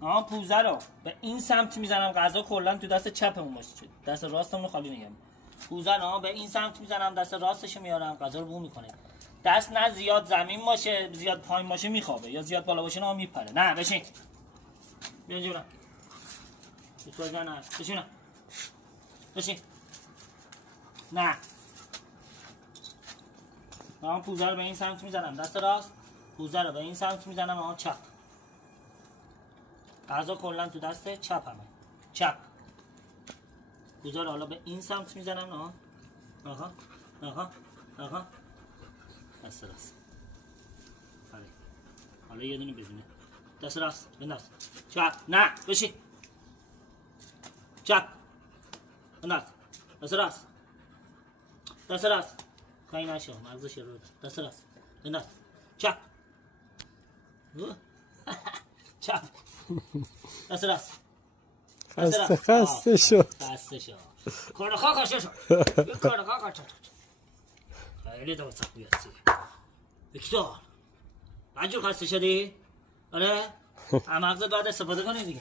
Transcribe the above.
پوزه رو به این سمت میزنم، غذا کلا تو دست چپمون باشه، دست راستمون خالی نگم. پوزه رو به این سمت میزنم، دست راستشو میارم، غذا رو بو میکنه. دست نه زیاد زمین باشه، زیاد پایین باشه میخوابه، یا زیاد بالا باشه نه میپره. نه بشین. بیا اینجا. بشین. بشین. نه. من پوزه رو به این سمت میزنم، دست راست. پوزه رو به این سمت میزنم، چپ. غذا کلا تو دست چپمه. چپ. پوزه رو حالا به این سمت میزنم. آها. دست راست. حالا یه دونه بدونه. دست راست. بنداز. چپ. نه. بشین. چپ. بنداز. دست راست. دست راست. کاری نشو. مغزش رو بده. دست راست. بنداز. چپ. چپ. دست راست. خسته شد. کارخا کاشو شد. کارخا کاشو شد. خیلی دوست خوبی هستی. ویکتور. بعد جو خسته شدی؟ آره؟ مغزت باید استفاده کنی دیگه.